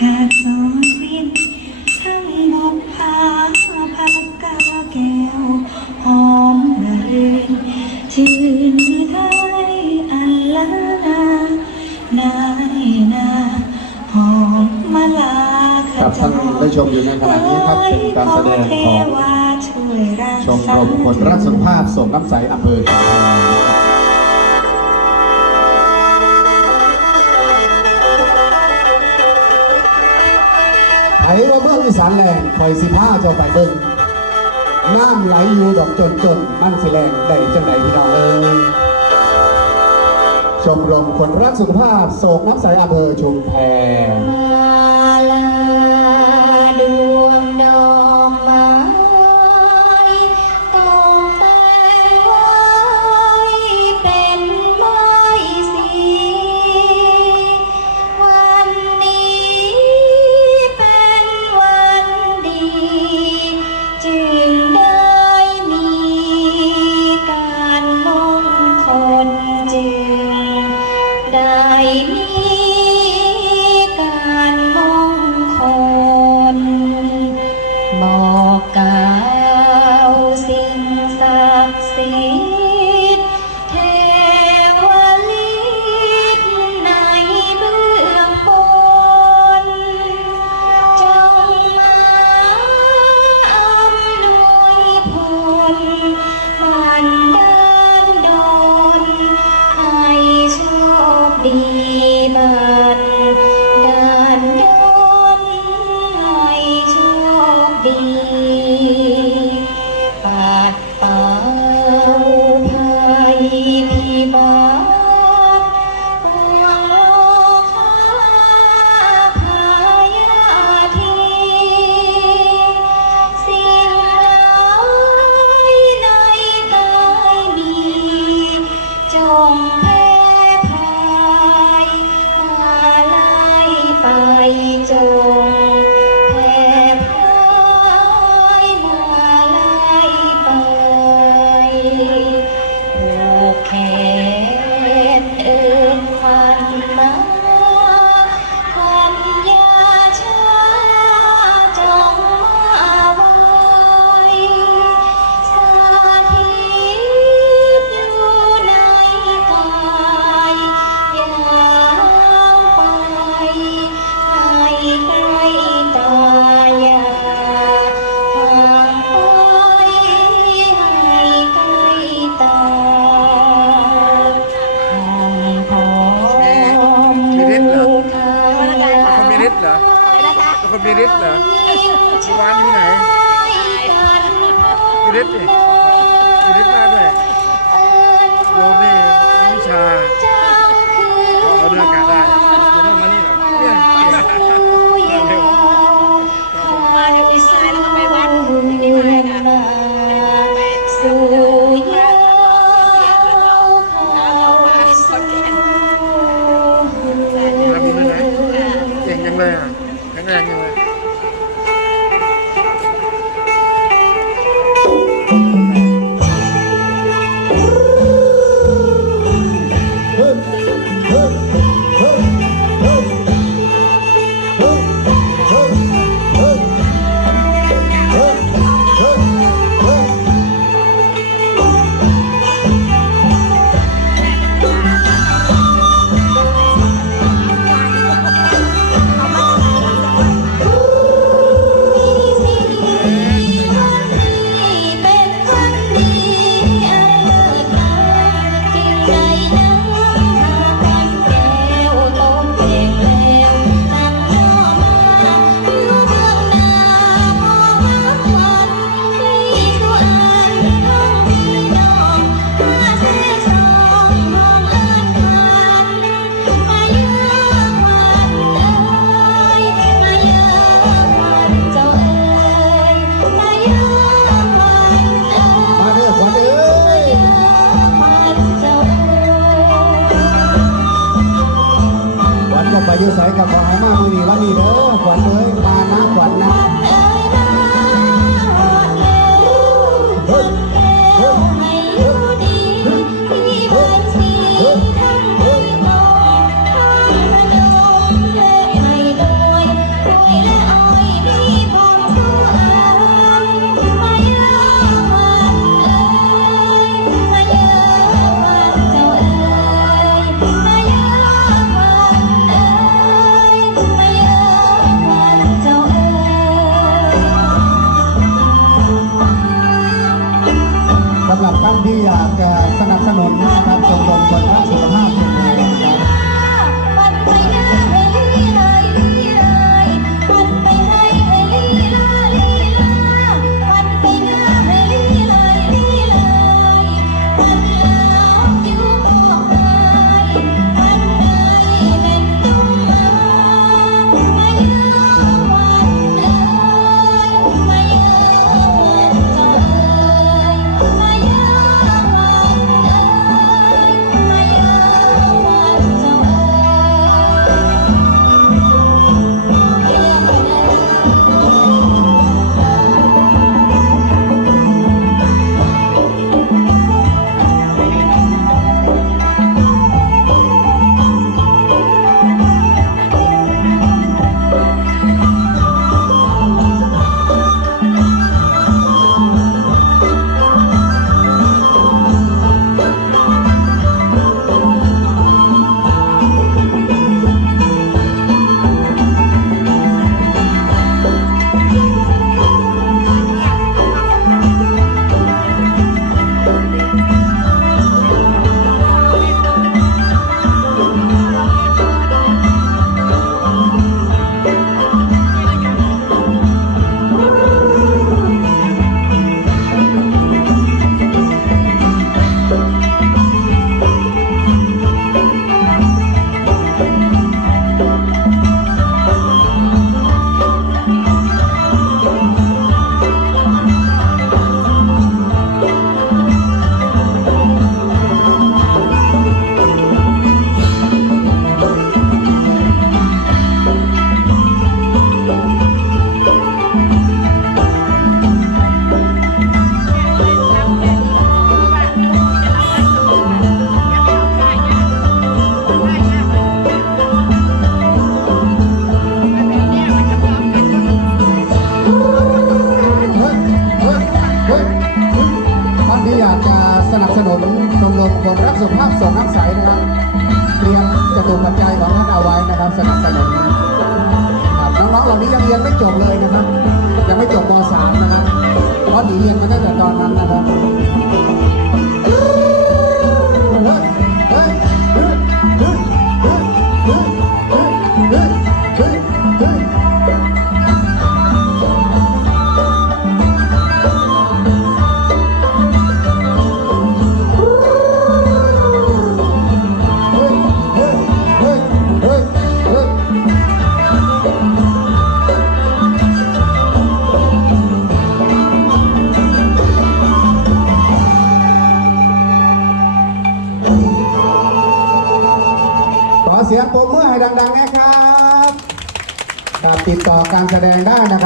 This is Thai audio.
ขาดสอนวินทั้งบุกพาพักกาแก้ว หอมระรื่นชื่นมือไทยอันละนานายนาหอมมาลาขครับท่านได้ชมอยู่ในขณะนี้ครับเป็นการแสดงของช่วยรักชมรมคนรักสุขภาพโศกน้ำใสอำเภอ ไอ้ระเมืองอีสานแรงคอยสิผ้าเจ้าไปเบิ่งน้ำไหลอยู่ดอกจนจนมันสิแรงได้จังไหนพี่น้องเอ้ยชมรมคนรักสุขภาพโศกน้ำใสอำเภอชุมแพ คนมีฤทธิ์เหรอมีวานที่ไหนมีฤทธิ์ดิมีฤทธิ์มากด้วยโยมนี่มีวิชาเอาเรื่องการได้ตัวนี้มานี่เหรอเนี่ยเก่งเร็วมาอยู่อีสานแล้วก็ไปวัดนี่มาค่ะสู่ยาวเขามาดีเลยนะเก่งจังเลยอะแข็งแรงจังเลย วัญจะไปอยู่ไสกับขอให้มามือนีวันนี้เด้อขวัญเอ้ยมานะขวัญนะำหรับท่านที่อยากจะสนับสนุนนะครับชมรมคนรักสุขภาพ ว่าหนีเรียนมาตั้งแต่ตอนนั้นนะครับ ติดต่อการแสดงได้นะครับ